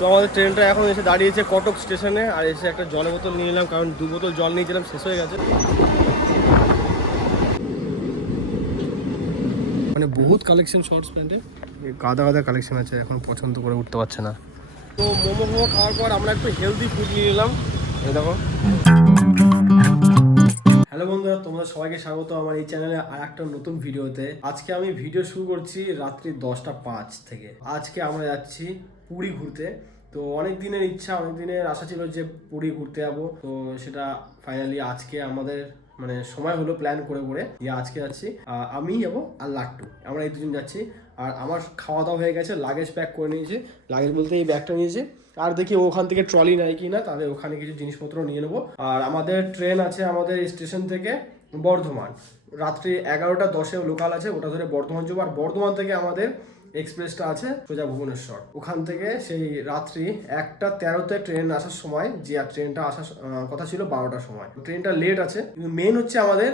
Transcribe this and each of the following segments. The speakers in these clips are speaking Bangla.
তো আমাদের ট্রেনটা এখন এসে দাঁড়িয়েছে কটক স্টেশনে, আর এসে একটা জলের বোতল নিয়ে নিলাম, কারণ 2 বোতল জল নিয়েছিলাম, শেষ হয়ে গেছে। মানে বহুত কালেকশন শর্টস প্যান্টে, গাদা গাদা কালেকশন আছে, এখন পছন্দ করে উঠতে পারছে না। তো মোমো খাওয়ার পর আমরা একটু হেলদি ফুড নিয়ে নিলাম, এই দেখো। হ্যালো বন্ধুরা, তোমরা সবাইকে স্বাগত আমার এই চ্যানেলে আর একটা নতুন ভিডিওতে। আজকে আমি ভিডিও শুরু করছি রাত্রি 10:05 থেকে। আজকে আমরা যাচ্ছি পুরী ঘুরতে। তো অনেক দিনের ইচ্ছা, অনেক দিনের আশা ছিল যে পুরী ঘুরতে যাবো, তো সেটা ফাইনালি আজকে আমাদের মানে সময় হলো প্ল্যান করে করে যে আজকে যাচ্ছি। আমি যাবো আর লাট্টু, আমরা এই দুজন যাচ্ছি। আর আমার খাওয়া দাওয়া হয়ে গেছে, লাগেজ প্যাক করে নিয়েছি। লাগেজ বলতে এই ব্যাগটা নিয়েছি, আর দেখি ওখান থেকে ট্রলি নেয় কি না, তাহলে ওখানে কিছু জিনিসপত্র নিয়ে নেবো। আর আমাদের ট্রেন আছে আমাদের স্টেশন থেকে বর্ধমান, রাত্রি 11:10 লোকাল আছে, ওটা ধরে বর্ধমান যাবো। আর বর্ধমান থেকে আমাদের এক্সপ্রেসটা আছে সোজা ভুবনেশ্বর। ওখান থেকে সেই রাত্রি 1:13 ট্রেন আসার সময়, যে ট্রেনটা আসার কথা ছিল 12টার সময়, ট্রেনটা লেট আছে। কিন্তু মেন হচ্ছে আমাদের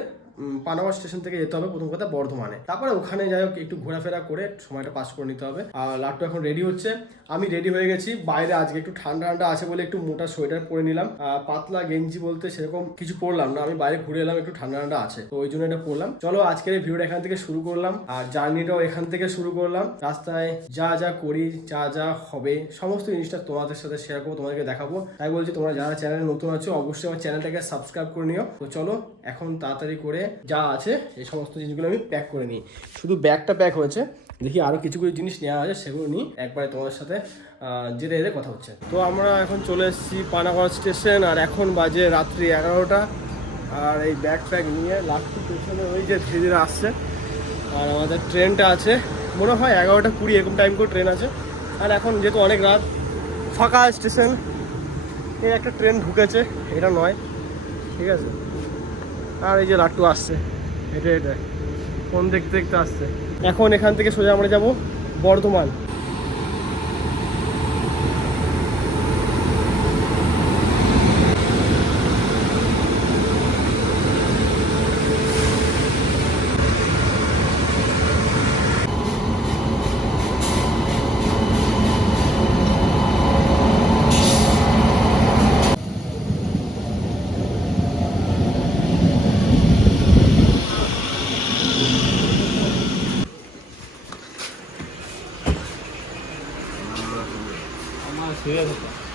পানাগড় স্টেশন থেকে যেতে হবে প্রথম কথা বর্ধমানে, তারপরে ওখানে যাই হোক একটু ঘোরাফেরা করে সময়টা পাস করে নিতে হবে। আর লাট্টু এখন রেডি হচ্ছে, আমি রেডি হয়ে গেছি। বাইরে আজকে একটু ঠান্ডা ঠান্ডা আছে বলে একটু মোটা সোয়েটার পরে নিলাম, পাতলা গেঞ্জি বলতে সেরকম কিছু পরলাম না। আমি বাইরে ঘুরে এলাম, একটু ঠান্ডা ঠান্ডা আছে, তো ওই জন্য এটা পরলাম। চলো আজকের এই ভিডিওটা এখান থেকে শুরু করলাম, আর জার্নিটাও এখান থেকে শুরু করলাম। রাস্তায় যা যা করি, যা যা হবে, সমস্ত জিনিসটা তোমাদের সাথে শেয়ার করবো, তোমাদেরকে দেখাবো। তাই বলছি তোমরা যারা চ্যানেলে নতুন আছো অবশ্যই আমার চ্যানেলটাকে সাবস্ক্রাইব করে নিও। তো চলো এখন তাড়াতাড়ি করে যা আছে এই সমস্ত জিনিসগুলো আমি প্যাক করে নিই। শুধু ব্যাগটা প্যাক হয়েছে, দেখি আরও কিছু কিছু জিনিস নেওয়া আছে, সেগুলো নিই একবারে তোমাদের সাথে যেতে যেতে কথা হচ্ছে। তো আমরা এখন চলে এসেছি পানাগড় স্টেশন, আর এখন বাজে রাত্রি 11টা। আর এই ব্যাগ প্যাক নিয়ে লাট্টু পেছনে ওই যে ধীরে ধীরে আসছে। আর আমাদের ট্রেনটা আছে মনে হয় 11:20 এরকম টাইম করে ট্রেন আছে। আর এখন যেহেতু অনেক রাত, ফাঁকা স্টেশন, এই একটা ট্রেন ঢুকেছে, এটা নয়, ঠিক আছে। আর এই যে লাট্টু আসছে হেঁটে হেঁটে, ফোন দেখতে দেখতে আসছে। এখন এখান থেকে সোজা আমরা যাব বর্ধমান।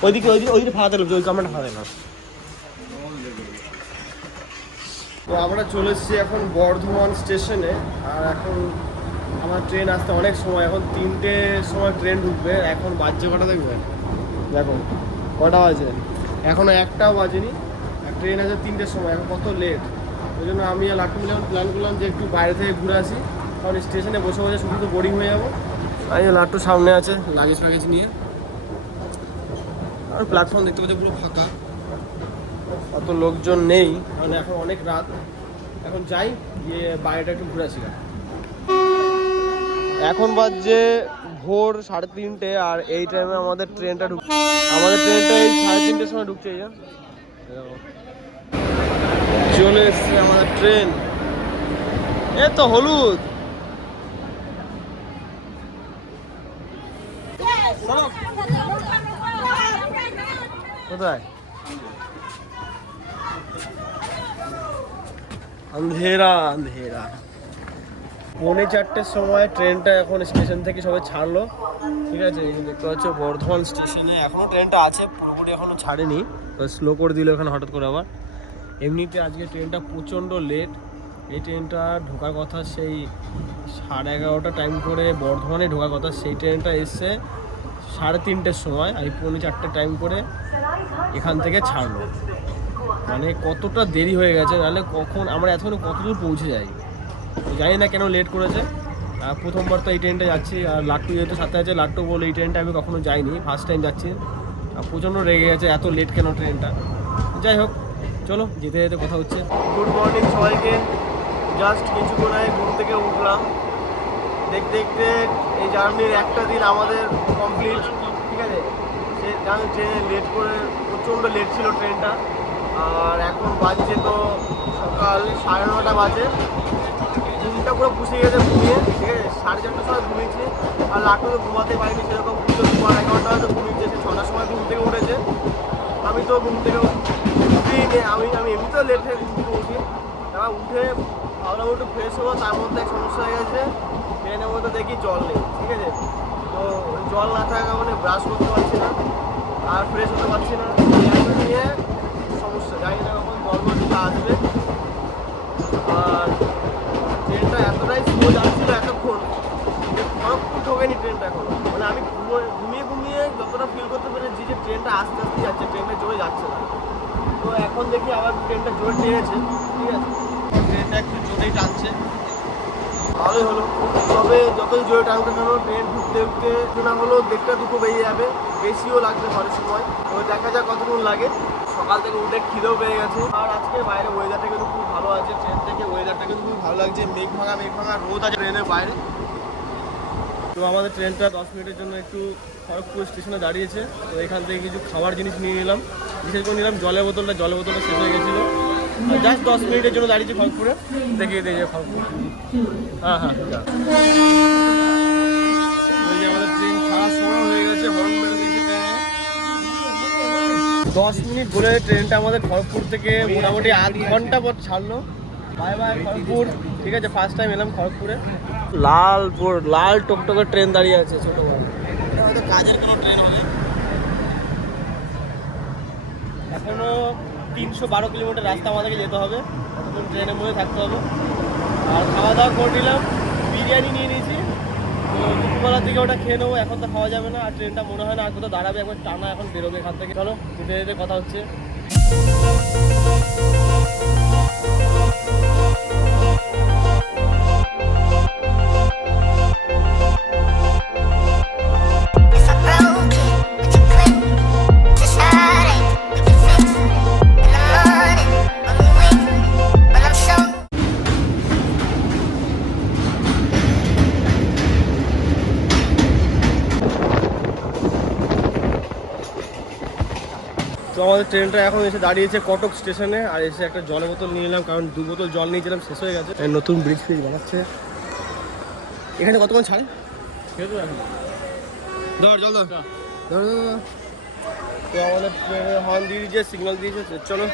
ওইদিকে ওইদিকে ফাঁকা দিলাম, ওই কামড়াটা ফাঁকা দিলাম। তো আমরা চলে এসেছি এখন বর্ধমান স্টেশনে। আর এখন আমার ট্রেন আসতে অনেক সময়, এখন 3টের সময় ট্রেন ঢুকবে। এখন বাজছে কটা দেখবেন, দেখো কটা বাজে, এখনও একটাও বাজেনি। আর ট্রেন আছে 3টের সময়, এখন কত লেট। ওই জন্য আমি আর লাট্টু মিলে প্ল্যান করলাম যে একটু বাইরে থেকে ঘুরে আসি, কারণ স্টেশনে বসে বসে শুধু তো বোরিং হয়ে যাবো। তাই লাট্টু সামনে আছে লাগেজ ফ্যাগেজ নিয়ে। আর প্ল্যাটফর্ম দেখতে পাচ্ছি পুরো ফাঁকা, অত লোকজন নেই, মানে এখন অনেক রাত। এখন যাই গিয়ে বাইরেটা একটু ঘুরে আসি। এখন বাজছে ভোর 3:30, আর এই টাইমে আমাদের ট্রেনটা আমাদের ট্রেনটা এই 3:30-এর সময় ঢুকছে। চলে এসছে আমাদের ট্রেন, এ তো হলুদ। কোথায় আন্ধেরা আন্ধেরা। 3:45-এর সময় ট্রেনটা এখন স্টেশন থেকে সবাই ছাড়লো, ঠিক আছে। এই দেখতে পাচ্ছ বর্ধমান স্টেশনে এখনও ট্রেনটা আছে, পুরোপুরি এখনও ছাড়েনি, স্লো করে দিল এখানে হঠাৎ করে আবার। এমনিতে আজকে ট্রেনটা প্রচণ্ড লেট। এই ট্রেনটা ঢোকার কথা সেই 11:30 টাইম করে বর্ধমানে ঢোকার কথা, সেই ট্রেনটা এসছে 3:30-এর সময়, আর 4:45 টাইম করে এখান থেকে ছাড়লো। মানে কতটা দেরি হয়ে গেছে, নাহলে কখন আমরা এতক্ষণ কত দূর পৌঁছে যাই, জানি না কেন লেট করেছে। প্রথমবার তো এই ট্রেনটা যাচ্ছি, আর লাট্টু যেহেতু সাথে আছে, লাট্টু বলে এই ট্রেনটা আমি কখনো যাইনি, ফার্স্ট টাইম যাচ্ছি। প্রচণ্ড রেগে গেছে এত লেট কেন ট্রেনটা। যাই হোক চলো যেতে যেতে কথা হচ্ছে। গুড মর্নিং সবাইকে, জাস্ট কিছুক্ষণ আগে ঘুম থেকে উঠলাম। দেখতে দেখতে এই জার্নির একটা দিন আমাদের কমপ্লিট, ঠিক আছে। সে জানি ট্রেনে লেট করে, প্রচণ্ড লেট ছিল ট্রেনটা। আর এখন বাজছে তো সকাল 9:30 বাজে। ঘুমটা পুরো পুষে গেছে ঘুমিয়ে, ঠিক আছে। 4:30 সময় ঘুমিয়েছি, আর লাট্টু তো ঘুমাতে পারিনি সেরকম, পুজো 2.5 ঘন্টা হয়তো ঘুমিয়েছে, সে 6টার ভালো একটু ফ্রেশ হবো, তার মধ্যে এক সমস্যা হয়ে গেছে, ট্রেনের মধ্যে দেখি জল নেই, ঠিক আছে। তো জল না থাকা কারণে ব্রাশ করতে পারছি না আর ফ্রেশ হতে পারছি না, নিয়ে সমস্যা। জানি না কখন জলটা আসবে। আর ট্রেনটা এতটাই স্লো যাচ্ছিল এতক্ষণ, খড়গপুর ঢোকেনি ট্রেনটা এখন। মানে আমি ঘুমিয়ে ঘুমিয়ে যতটা ফিল করতে পেরেছি যে ট্রেনটা আস্তে আস্তে যাচ্ছে, ট্রেনটা জোরে যাচ্ছে না। তো এখন দেখি আবার ট্রেনটা জোরে টেনেছে, ঠিক আছে, ট্রেনটা একটু জোরেই টানছে, ভালোই হলো। তবে যতই জোরে টানতে কেন ট্রেন ঢুকতে ঢুকতে না হলেও 1:30-2 বেজে যাবে, বেশিও লাগবে ঘরের সময়। তো দেখা যাক কতক্ষণ লাগে। সকাল থেকে উঠে খিদেও পেয়ে গেছে। আর আজকে বাইরে ওয়েদারটা কিন্তু খুব ভালো আছে, ট্রেন থেকে ওয়েদারটা কিন্তু খুব ভালো লাগছে, মেঘ ভাঙা রোদ আছে ট্রেনের বাইরে। তো আমাদের ট্রেনটা 10 মিনিটের জন্য একটু খড়গপুর স্টেশনে দাঁড়িয়েছে। তো এখান থেকে কিছু খাবার জিনিস নিয়ে নিলাম, বিশেষ করে নিলাম জলের বোতলটা শেষ হয়ে গেছিলো। জাস্ট 10 মিনিটের জন্য দাঁড়িয়েছি খড়গপুরে, দেখিয়ে দিয়ে খড়গপুর। হ্যাঁ আমাদের ট্রেন ছাড়ার সময় হয়ে গেছে, হর্ন মেরে দিয়েছে ট্রেনে। 10 মিনিট বলে ট্রেনটা আমাদের খড়গপুর থেকে মোটামুটি আধ ঘন্টা পর ছাড়লো। বাই বাই খড়গপুর, ঠিক আছে। ফার্স্ট টাইম এলাম খড়গপুরে। লাল টকটকের ট্রেন দাঁড়িয়ে আছে, ছোট বড়। এটা হয়তো কাজের কোনো ট্রেন হবে। এখনো 312 কিলোমিটার রাস্তা আমাদেরকে যেতে হবে, ততক্ষণ ট্রেনের মধ্যে থাকতে হবে। আর খাওয়া দাওয়া করে নিলাম, বিরিয়ানি নিয়ে নিয়েছি। তো দুপুরবেলার দিকে ওটা খেয়ে নেবো, এখন তো খাওয়া যাবে না। আর ট্রেনটা মনে হয় না আর কোথাও দাঁড়াবে, একবার টানা এখন বেরোবে এখান থেকে। চলো যেতে যেতে কথা হচ্ছে। তো আমাদের ট্রেনটা এখন এসে দাঁড়িয়েছে কটক স্টেশনে। আর এসে একটা জলের বোতল নিয়ে নিলাম, কারণ 2 বোতল জল নিয়েছিলাম, শেষ হয়ে গেছে। নতুন ব্রিজ ফ্রিজ বানাচ্ছে এখানে। কতক্ষণ ছাড়ে ধর জল ধর। তো আমাদের ট্রেনের হর্ন দিয়ে দিয়েছে, সিগন্যাল দিয়েছে। চলো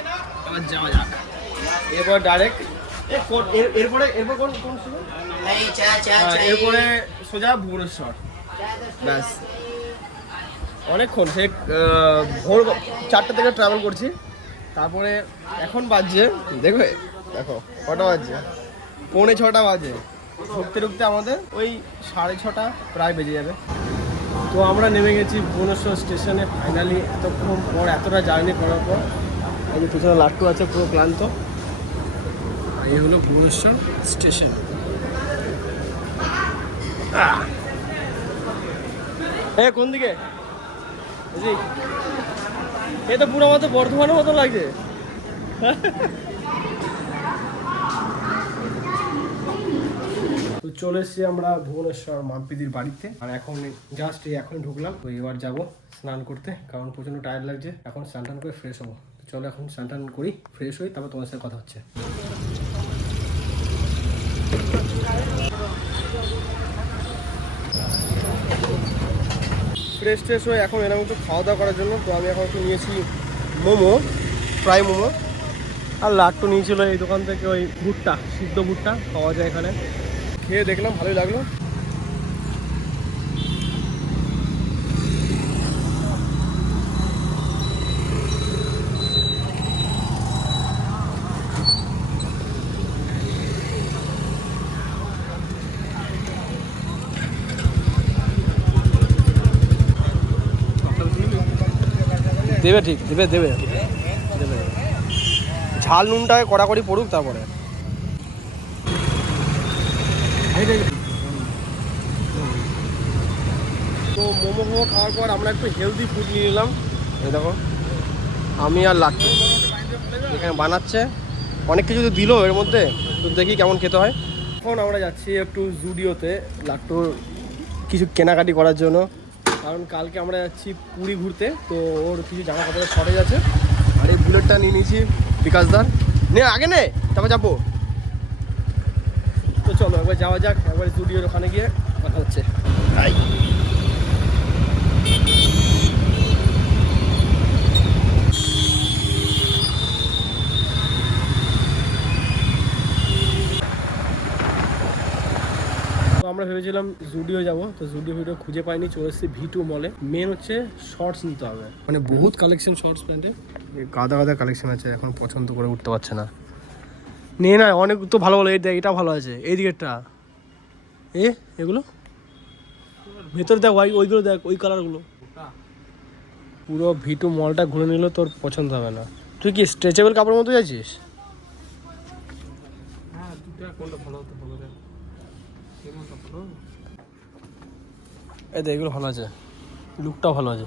আবার যাওয়া যাক। এরপর ডাইরেক্ট এরপরে এরপরে সোজা ভুবনেশ্বর, ব্যাস। অনেকক্ষণ, সে ভোর 4টে থেকে ট্রাভেল করছি। তারপরে এখন বাজছে, দেখো কটা বাজছে, 5:45 বাজে। ঢুকতে ঢুকতে আমাদের ওই 6:30 প্রায় বেজে যাবে। তো আমরা নেমে গেছি ভুবনেশ্বর স্টেশনে ফাইনালি, এতক্ষণ পর, এতটা জার্নি করার পর। এই যে পিছনে লাট্টু আছে, পুরো ক্লান্ত। আর এই হলো ভুবনেশ্বর স্টেশন। কোন দিকে এ তো পুরো মতো বর্ধমানের মতো লাগছে। তো চলে এসেছি আমরা ভুবনেশ্বর মাম্পিদির বাড়িতে। আর এখন জাস্ট এখন ঢুকলাম। তো এবার যাবো স্নান করতে, কারণ প্রচন্ড টায়ার্ড লাগছে। এখন স্নান টান করে ফ্রেশ হবো। চলো এখন স্নান টান করি, ফ্রেশ হই, তারপর তোমার সাথে কথা হচ্ছে। ফ্রেশ হয়ে এখন এরকম একটু খাওয়া দাওয়া করার জন্য। তো আমি এখন একটু নিয়েছি মোমো, ফ্রাই মোমো। আর লাট্টু নিয়েছিল এই দোকান থেকে ওই ভুট্টা, সিদ্ধ ভুট্টা পাওয়া যায় এখানে। খেয়ে দেখলাম, ভালোই লাগলো। দেবে, ঠিক দেবে। ঝাল নুনটায় কড়াকড়ি পড়ুক, তারপরে তো মোমো খাওয়ার পর আমরা একটু হেলদি ফুড নিয়ে নিলাম। এই দেখো, আমি আর লাট্টু এখানে বানাচ্ছে। অনেক কিছু তো দিল এর মধ্যে, তো দেখি কেমন খেতে হয়। এখন আমরা যাচ্ছি একটু জুডিওতে লাট্টুর কিছু কেনাকাটি করার জন্য, কারণ কালকে আমরা যাচ্ছি পুরী ঘুরতে। তো ওর কিছু জামা কাপড়ের শর্টেজ আছে। আর এই বুলেটটা নিয়ে নিয়েছি বিকাশদার। নে আগে নে, তারপর যাবো। তো চলো একবার যাওয়া যাক, একবার জুডিওর ওখানে গিয়ে কথা হচ্ছে। ভেবেছিলাম জুডিও যাব, তো জুডিও ভিডিও খুঁজে পাইনি, চলে এসেছি V2 মলে। মেন হচ্ছে শর্টস নিতে হবে, মানে বহুত কালেকশন শর্টস প্যান্টে, গাদা গাদা কালেকশন আছে, এখন পছন্দ করে উঠতে পারছে না। নিয়ে না, অনেক তো ভালো ভালো, এই দেখ এটা ভালো আছে, এই দিকেরটা এগুলো ভেতর দেখ, ওইগুলো দেখ, ওই কালারগুলো। পুরো V2 মলটা ঘুরে নিলেও তোর পছন্দ হবে না। তুই কি স্ট্রেচেবল কাপড়ের মতো যাচ্ছিস? এই দেখ এগুলো ভালো আছে, লুকটাও ভালো আছে।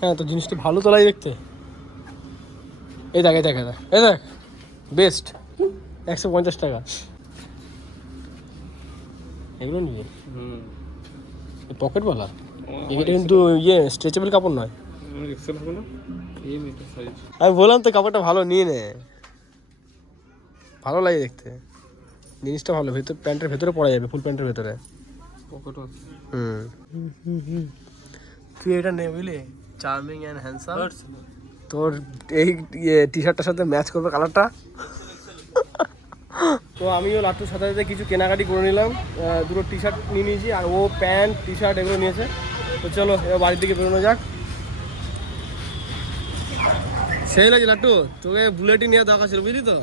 হ্যাঁ তো জিনিসটা ভালো তো লাগে দেখতে। এই দেখ এই দেখ বেস্ট, 150 টাকা। এগুলো নিবি? পকেটওয়ালা, এটা কিন্তু স্ট্রেচেবল কাপড় নয়। আমি বললাম তো কাপড়টা ভালো, নিয়ে নে, ভালো লাগে দেখতে, জিনিসটা ভালো। ভেতর প্যান্টের ভেতরে পরা যাবে, ফুল প্যান্টের ভেতরে। তুই এটা নে, বুঝলি, চার্মিং অ্যান্ড হ্যান্ডসাম। তোর এই টি শার্টটার সাথে ম্যাচ করবে কালারটা। তো আমিও লাট্টুর সাথে সাথে কিছু কেনাকাটি করে নিলাম, দুটো টি শার্ট নিয়ে নিয়েছি, আর ও প্যান্ট টি শার্ট এগুলো নিয়েছে। তো চলো এবার বাড়ির দিকে বেরোনো যাক। সেই লাগছে লাট্টু, তোকে বুলেটই নেওয়া দরকার ছিল, বুঝলি তো।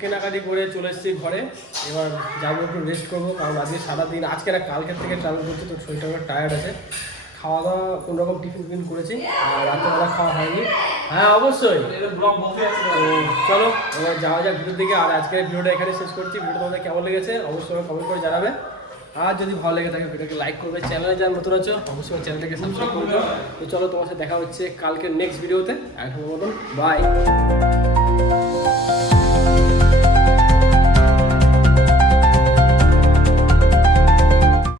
কেনাকাটি করে চলে এসেছি ঘরে, এবার যাবো একটু রেস্ট করবো, কারণ আজকে সারাদিন, আজকে আর কালকের থেকে ট্রাভেল করছি, তো শরীরটা অনেক টায়ার্ড আছে। খাওয়া দাওয়া কোনো রকম টিফিন করেছি, আর রাত্রেবেলা খাওয়া হয়নি। হ্যাঁ অবশ্যই, চলো এবার যাওয়া যাক ভিডিওর দিকে। আর আজকের ভিডিওটা এখানে শেষ করছি। ভিডিও তোমাদের কেমন লেগেছে অবশ্যই কমেন্ট করে জানাবে, আর যদি ভালো লেগে থাকে ভিডিওকে লাইক করবে, চ্যানেলে যারা নতুন আছো অবশ্যই চ্যানেলটাকে সাবস্ক্রাইব করবে। তো চলো তোমার সাথে দেখা হচ্ছে কালকের নেক্সট ভিডিওতে। এখন মতন বাই।